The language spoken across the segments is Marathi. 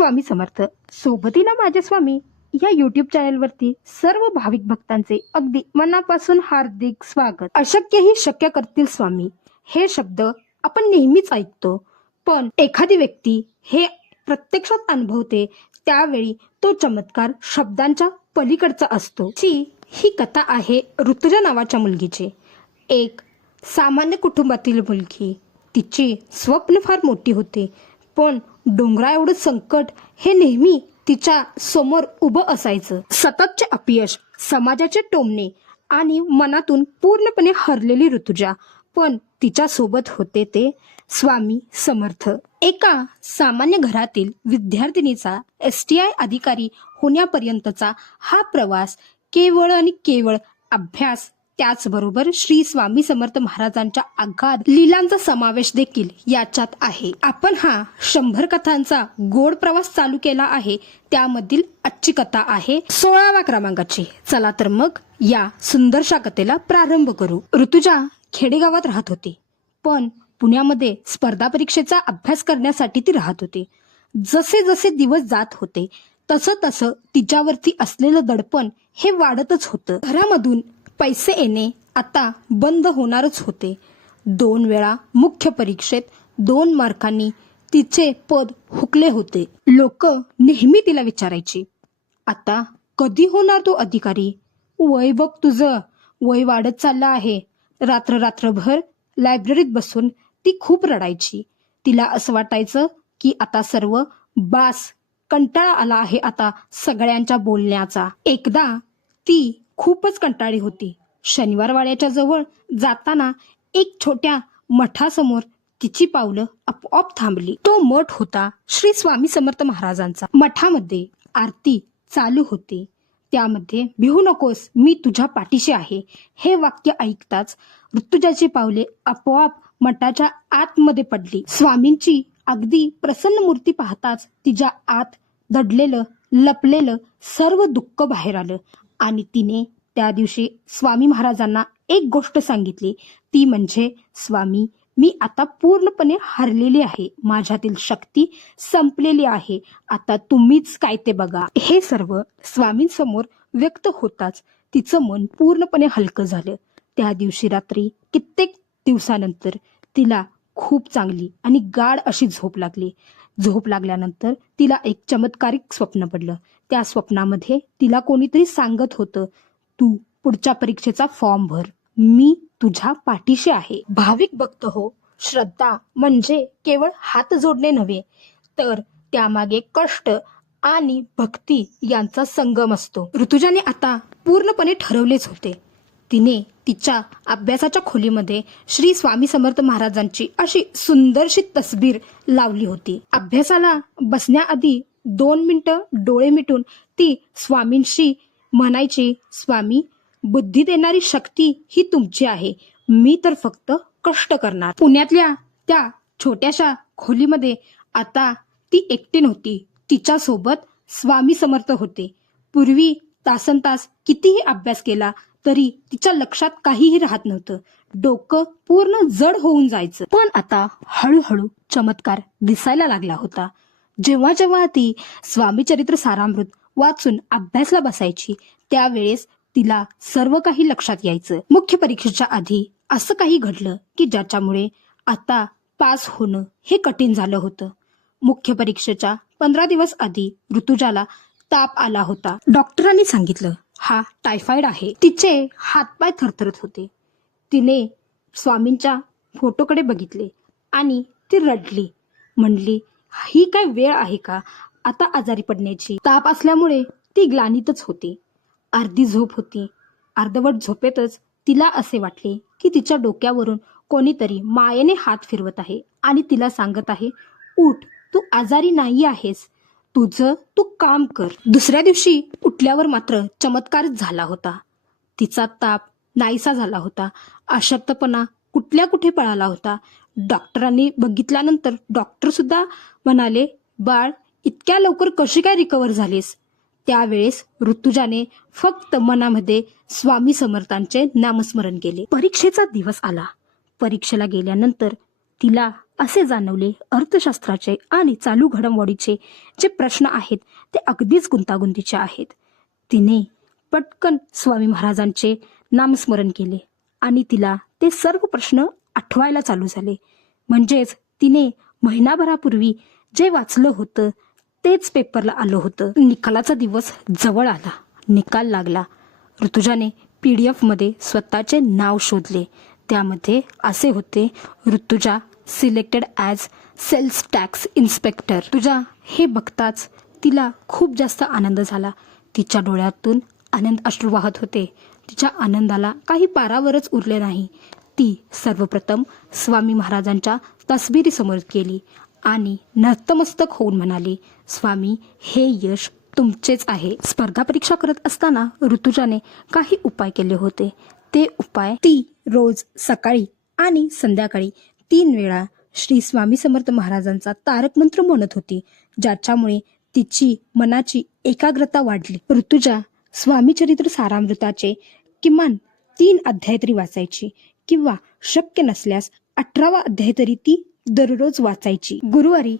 स्वामी समर्थ. सोबतीला माझे स्वामी या यूट्यूब चॅनलवरती सर्व भाविक भक्तांचे अगदी मनापासून हार्दिक स्वागत. अशक्य ही शक्य करतील स्वामी हे शब्द आपण नेहमीच ऐकतो, पण एखादी व्यक्ती हे प्रत्यक्षात अनुभवते त्यावेळी तो चमत्कार शब्दांच्या पलीकडचा असतो. ही कथा आहे ऋतुजा नावाच्या मुलगीची. एक सामान्य कुटुंबातील मुलगी. तिची स्वप्न फार मोठी होती, पण डोंगरा एवढं संकट हे नेहमी तिच्या समोर उभं असायचं. सततचे अपयश, समाजाचे टोमणे आणि मनातून पूर्णपणे हरलेली ऋतुजा, पण तिच्या सोबत होते ते स्वामी समर्थ. एका सामान्य घरातील विद्यार्थिनीचा STI अधिकारी होण्यापर्यंतचा हा प्रवास केवळ आणि केवळ अभ्यास, त्याचबरोबर श्री स्वामी समर्थ महाराजांच्या अगाध लीलांचा समावेश देखील याच्यात आहे. आपण हा 100 कथांचा गोड प्रवास चालू केला आहे. त्यामधील आजची कथा आहे 16व्या क्रमांकाची. चला तर मग या सुंदरशा कथेला प्रारंभ करू. ऋतुजा खेडेगावात राहत होती, पण पुण्यामध्ये स्पर्धा परीक्षेचा अभ्यास करण्यासाठी ती राहत होती. जसे जसे दिवस जात होते तसं तसं तिच्यावरती असलेलं दडपण हे वाढतच होतं. घरामधून पैसे येणे आता बंद होणारच होते. 2 वेळा मुख्य परीक्षेत 2 मार्कांनी तिचे पद हुकले होते. लोक नेहमी तिला विचारायची, आता कधी होणार तो अधिकारी? वय बघ तुझं, वय वाढत चाललं आहे. रात्रभर लायब्ररीत बसून ती खूप रडायची. तिला असं वाटायचं की आता सर्व बास, कंटाळा आला आहे आता सगळ्यांच्या बोलण्याचा. एकदा ती खूपच कंटाळी होती. शनिवार वाड्याच्या जवळ जाताना एक छोट्या मठासमोर तिची पावलं आपोआप थांबली. तो मठ होता श्री स्वामी समर्थ महाराजांचा. मठामध्ये आरती चालू होती. त्यामध्ये भिवू नकोस, मी तुझ्या पाठीशी आहे हे वाक्य ऐकताच ऋतुजाची पावले आपोआप मठाच्या आतमध्ये पडली. स्वामींची अगदी प्रसन्न मूर्ती पाहताच तिच्या आत दडलेलं लपलेलं सर्व दुःख बाहेर आलं आणि तिने त्या दिवशी स्वामी महाराजांना एक गोष्ट सांगितली, ती म्हणजे, स्वामी, मी आता पूर्णपणे हरलेली आहे. माझ्यातील शक्ती संपलेली आहे. आता तुम्हीच काय ते बघा. हे सर्व स्वामींसमोर व्यक्त होताच तिचं मन पूर्णपणे हलकं झालं. त्या दिवशी रात्री कित्येक दिवसानंतर तिला खूप चांगली आणि गाढ अशी झोप लागली. झोप लागल्यानंतर तिला एक चमत्कारिक स्वप्न पडलं. त्या स्वप्नामध्ये तिला कोणीतरी सांगत होतं, तू पुढच्या परीक्षेचा फॉर्म भर, मी तुझ्या पाठीशी आहे. भाविक भक्त हो, श्रद्धा म्हणजे केवळ हात जोडणे नव्हे, तर त्यामागे कष्ट आणि भक्ती यांचा संगम असतो. ऋतुजाने आता पूर्णपणे ठरवलेच होते. तिने तिच्या अभ्यासाच्या खोलीमध्ये श्री स्वामी समर्थ महाराजांची अशी सुंदरशी तस्बीर लावली होती. अभ्यासाला बसण्याआधी 2 मिनिटं डोळे मिटून ती स्वामींशी म्हणायची, स्वामी, बुद्धी देणारी शक्ती ही तुमची आहे, मी तर फक्त कष्ट करणार. पुण्यातल्या त्या छोट्याशा खोलीमध्ये आता ती एकटी नव्हती. तिच्या सोबत स्वामी समर्थ होते. पूर्वी तासनतास कितीही अभ्यास केला तरी तिच्या लक्षात काहीही राहत नव्हतं. डोकं पूर्ण जड होऊन जायचं. पण आता हळूहळू चमत्कार दिसायला लागला होता. जेव्हा जेव्हा ती स्वामी चरित्र सारामृत वाचून अभ्यासला बसायची त्यावेळेस तिला सर्व काही लक्षात यायचं. मुख्य परीक्षेच्या आधी असं काही घडलं की ज्याच्यामुळे आता पास होणं हे कठीण झालं होतं. मुख्य परीक्षेच्या 15 दिवस आधी ऋतुजाला ताप आला होता. डॉक्टरांनी सांगितलं, हा टायफॉइड आहे. तिचे हातपाय थरथरत होते. तिने स्वामींच्या फोटोकडे बघितले आणि ती रडली. म्हणली, ही काय वेळ आहे का आता आजारी पडण्याची? ताप असल्यामुळे ती ग्लानीतच होती. अर्धी झोप होती. अर्धवट झोपेतच तिला असे वाटले की तिच्या डोक्यावरून कोणीतरी मायेने हात फिरवत आहे आणि तिला सांगत आहे, उठ, तू आजारी नाही आहेस, तुझं तू काम कर. दुसऱ्या दिवशी उठल्यावर मात्र चमत्कारच झाला होता. तिचा ताप नाहीसा झाला होता. अशक्तपणा कुठल्या कुठे पळाला होता. डॉक्टरांनी बघितल्यानंतर डॉक्टर सुद्धा म्हणाले, बाळ, इतक्या लवकर कशी काय रिकव्हर झालीस? त्यावेळेस ऋतुजाने फक्त मनामध्ये स्वामी समर्थांचे नामस्मरण केले. परीक्षेचा दिवस आला. परीक्षेला गेल्यानंतर तिला असे जाणवले अर्थशास्त्राचे आणि चालू घडामोडीचे जे प्रश्न आहेत ते अगदीच गुंतागुंतीचे आहेत. तिने पटकन स्वामी महाराजांचे नामस्मरण केले आणि तिला ते सर्व प्रश्न आठवायला चालू झाले. म्हणजेच तिने महिनाभरापूर्वी जे वाचलं होतं तेच पेपरला आलं होतं. निकालाचा दिवस जवळ आला. निकाल लागला. ऋतुजाने PDF मध्ये स्वतःचे नाव शोधले. त्यामध्ये असे होते, Rutuja selected as sales tax inspector. Rutuja हे बघताच तिला खूप जास्त आनंद झाला. तिच्या डोळ्यातून आनंद अश्रू वाहत होते. तिच्या आनंदाला काही पारावरच उरले नाही. ती सर्वप्रथम स्वामी महाराजांच्या तसबिरीसमोर गेली आणि नतमस्तक होऊन म्हणाली, स्वामी, हे यश तुमचेच आहे. स्पर्धा परीक्षा करत असताना ऋतुजाने काही उपाय केले होते. ते उपाय ती रोज सकाळी आणि संध्याकाळी 3 वेळा श्री स्वामी समर्थ महाराजांचा तारक मंत्र म्हणत होती, ज्याच्यामुळे तिची मनाची एकाग्रता वाढली. ऋतुजा स्वामी चरित्र सारामृताचे किमान 3 अध्याय तरी वाचायची किंवा शक्य नसल्यास 18वा अध्याय तरी ती दररोज वाचायची. गुरुवारी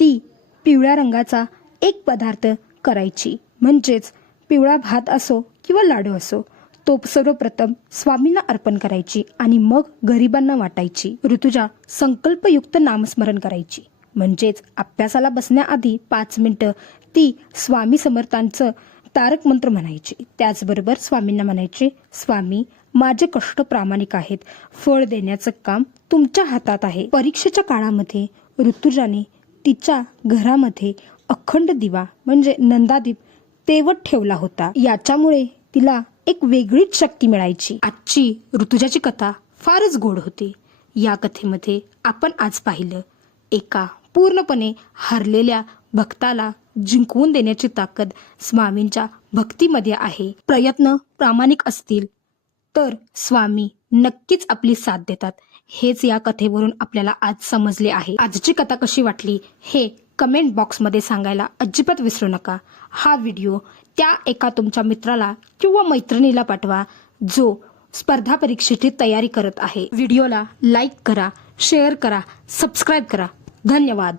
ती पिवळ्या रंगाचा एक पदार्थ करायची, म्हणजेच पिवळा भात असो किंवा लाडू असो, तो सर्वप्रथम स्वामींना अर्पण करायची आणि मग गरिबांना वाटायची. ऋतुजा संकल्पयुक्त नामस्मरण करायची, म्हणजेच अभ्यासाला बसण्याआधी 5 मिनिटं ती स्वामी समर्थांचं तारक मंत्र म्हणायची. त्याचबरोबर स्वामींना म्हणायचे, स्वामी, माझे कष्ट प्रामाणिक आहेत, फळ देण्याचं काम तुमच्या हातात आहे. परीक्षेच्या काळामध्ये ऋतुजाने तिच्या घरामध्ये अखंड दिवा म्हणजे नंदादीप तेवत ठेवला होता. याच्यामुळे तिला एक वेगळीच शक्ती मिळायची. आजची ऋतुजाची कथा फारच गोड होती. या कथेमध्ये आपण आज पाहिलं, एका पूर्णपणे हरलेल्या भक्ताला जिंकवून देण्याची ताकद स्वामींच्या भक्तीमध्ये आहे. प्रयत्न प्रामाणिक असतील तर स्वामी नक्कीच आपली साथ देतात. हेच या कथेवरून आपल्याला आज समजले आहे. आजची कथा कशी वाटली हे कमेंट बॉक्समध्ये सांगायला अजिबात विसरू नका. हा व्हिडिओ त्या एका तुमच्या मित्राला किंवा मैत्रिणीला पाठवा जो स्पर्धा परीक्षेची तयारी करत आहे. व्हिडिओला लाईक करा, शेअर करा, सबस्क्राईब करा. धन्यवाद.